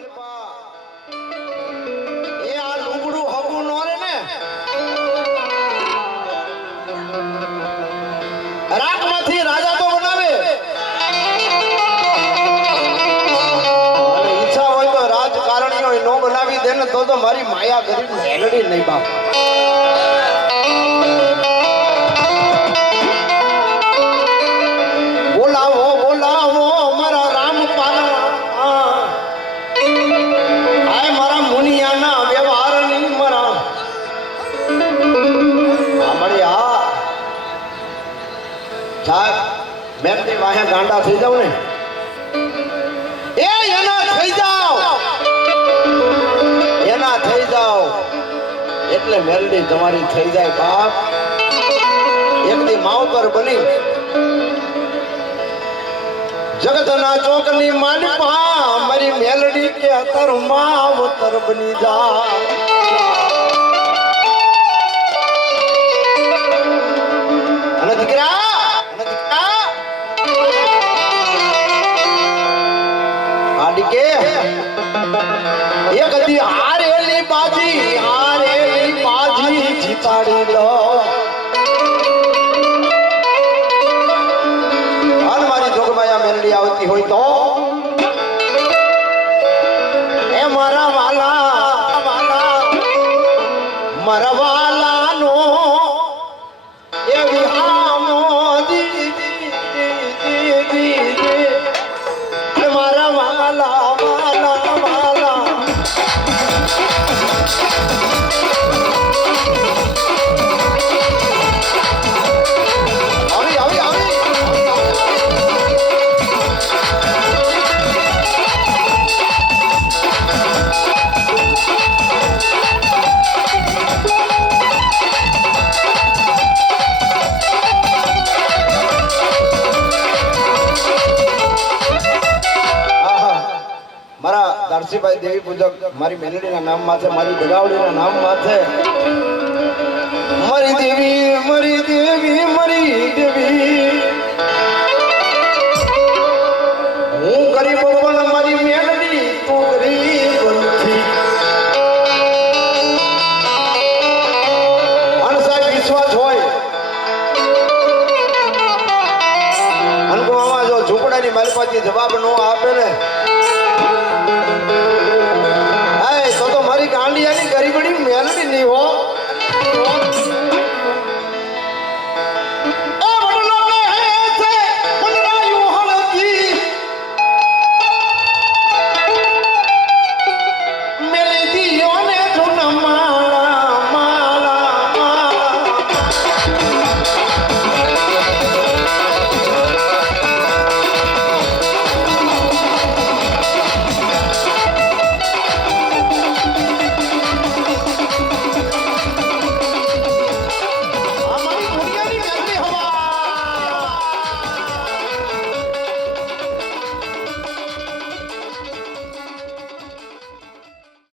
માલપા એ આ લુગડું હગું નો રે ને રાખમાંથી રાજા તો બનાવે અને ઈચ્છા હોય તો રાજકારણીઓ નો બનાવી દે ને તો મારી માયા ગરીબ મેલડી નહીં બાપ બોલાવો બોલાવો મારા રામપાલ આય મારા મુનિયાના વ્યવહારની મારા મળી હા સાહેબ મેમની વાહે ગાંડા થઈ જાવ ને એના થઈ જાવ એટલે મેલડી તમારી થઈ જાય બાપ એક દી માવતર બની જગતના ચોકની માલપા મારી મેલડી કે અતર માવતર બની જા અને દીકરા આડી કે એક દી હારેલી બાજી જીતાડી લો અને મારી જોગમાયા મેલડી આવતી હોય તો એ મારા વાલાનો એવી હામો દીદી મારા વાલા દારસીભાઈ દેવી પૂજક મારી મેલડીના નામ માથે મારી બગાવડીના નામ માથે મારી દેવી હું ગરીબ પણ મારી મેલડી તું ગરીબ નથી અને સાહેબ વિશ્વાસ હોય અનકુવામાં જો ઝૂંપડાની માલપાથી જવાબ